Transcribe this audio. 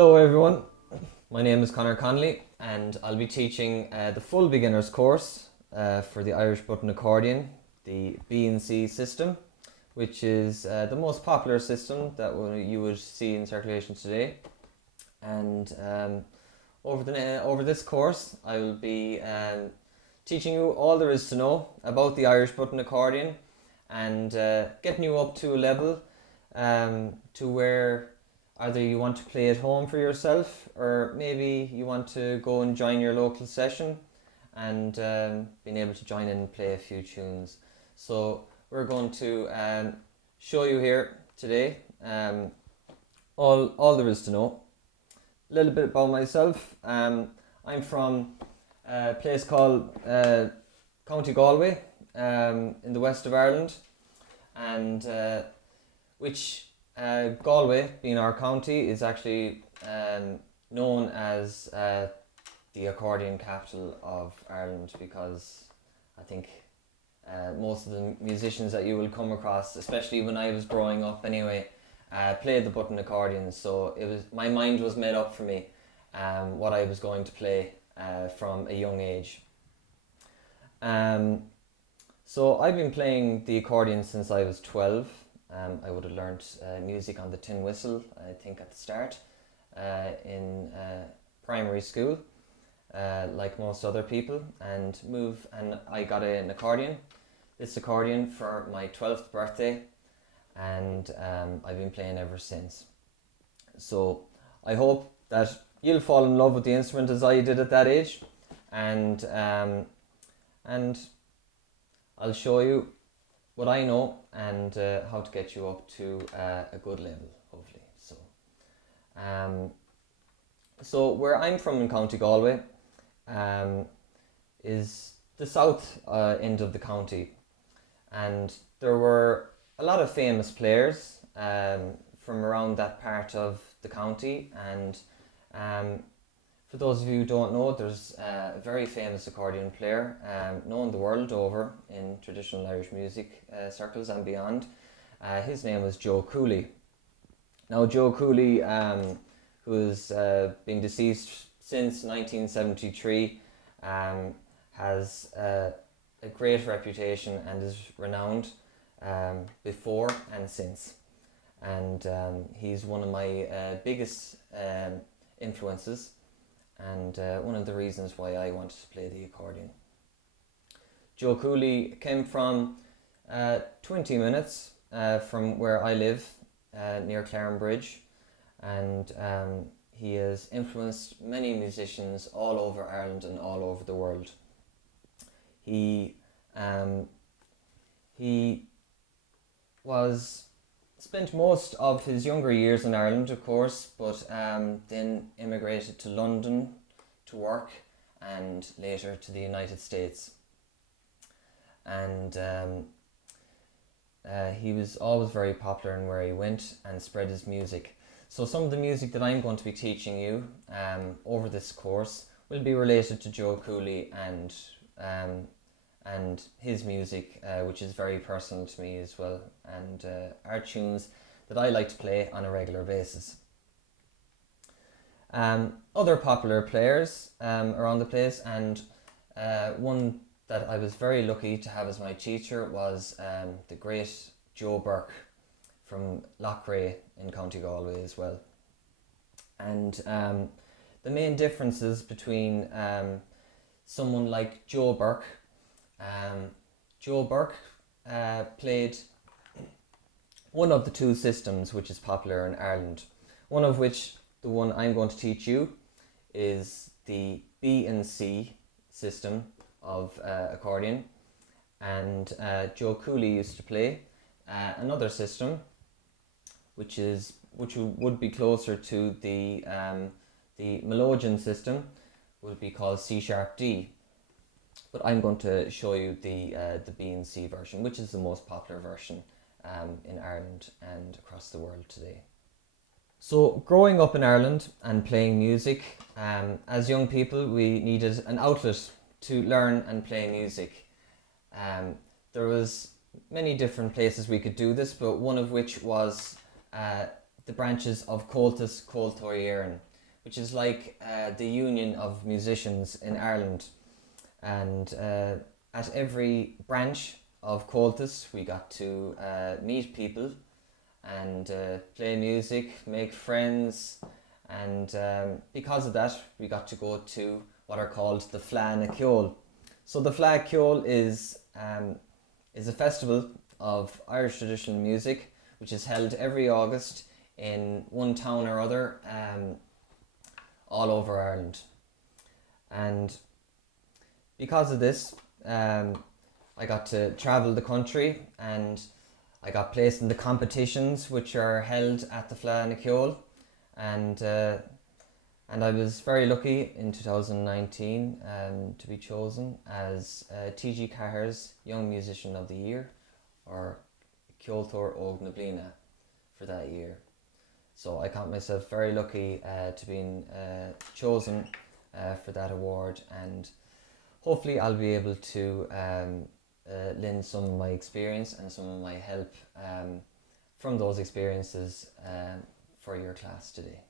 Hello everyone, my name is Conor Connolly and I'll be teaching the full beginners course for the Irish Button Accordion, the B&C system, which is the most popular system that you would see in circulation today. And over this course I will be teaching you all there is to know about the Irish Button Accordion and getting you up to a level to where either you want to play at home for yourself, or maybe you want to go and join your local session and being able to join in and play a few tunes. So we're going to show you here today all there is to know. A little bit about myself. I'm from a place called County Galway in the west of Ireland, and which Galway, being our county, is actually known as the accordion capital of Ireland, because I think most of the musicians that you will come across, especially when I was growing up anyway, played the button accordion. So my mind was made up for me what I was going to play from a young age. So I've been playing the accordion since I was 12. I would have learnt music on the tin whistle, I think, at the start in primary school, like most other people, and I got an accordion, this accordion, for my 12th birthday, and I've been playing ever since. So I hope that you'll fall in love with the instrument as I did at that age, and I'll show you what I know and how to get you up to a good level, hopefully. So where I'm from in County Galway is the south end of the county, and there were a lot of famous players from around that part of the county, and for those of you who don't know, there's a very famous accordion player known the world over in traditional Irish music circles and beyond. His name was Joe Cooley. Now Joe Cooley, who's been deceased since 1973, has a great reputation and is renowned before and since. And he's one of my biggest influences, and one of the reasons why I wanted to play the accordion. Joe Cooley came from 20 minutes from where I live, near Clarenbridge, and he has influenced many musicians all over Ireland and all over the world. He spent most of his younger years in Ireland, of course, but then immigrated to London to work, and later to the United States. And he was always very popular in where he went and spread his music. So some of the music that I'm going to be teaching you over this course will be related to Joe Cooley and his music, which is very personal to me as well, and are tunes that I like to play on a regular basis. Other popular players around the place, and one that I was very lucky to have as my teacher was the great Joe Burke from Loughrea in County Galway as well. And the main differences between someone like Joe Burke, played one of the two systems which is popular in Ireland, one of which, the one I'm going to teach you, is the B&C system of accordion, and Joe Cooley used to play another system which would be closer to the melodeon system, would be called C#D. But I'm going to show you the B&C version, which is the most popular version in Ireland and across the world today. So growing up in Ireland and playing music, as young people we needed an outlet to learn and play music. There was many different places we could do this, but one of which was the branches of Comhaltas, Comhaltas, HÉireann. which is like the union of musicians in Ireland. And at every branch of Comhaltas, we got to meet people and play music, make friends, and because of that, we got to go to what are called the Fleadh Cheoil. So the Fleadh Cheoil is a festival of Irish traditional music, which is held every August in one town or other, all over Ireland. And because of this, I got to travel the country, and I got placed in the competitions which are held at the Fleadh Cheoil, and I was very lucky in 2019 to be chosen as TG Cahir's Young Musician of the Year, or Ceoltóir Óg na Bliana, for that year. So I count myself very lucky to being chosen for that award, and hopefully I'll be able to lend some of my experience and some of my help from those experiences for your class today.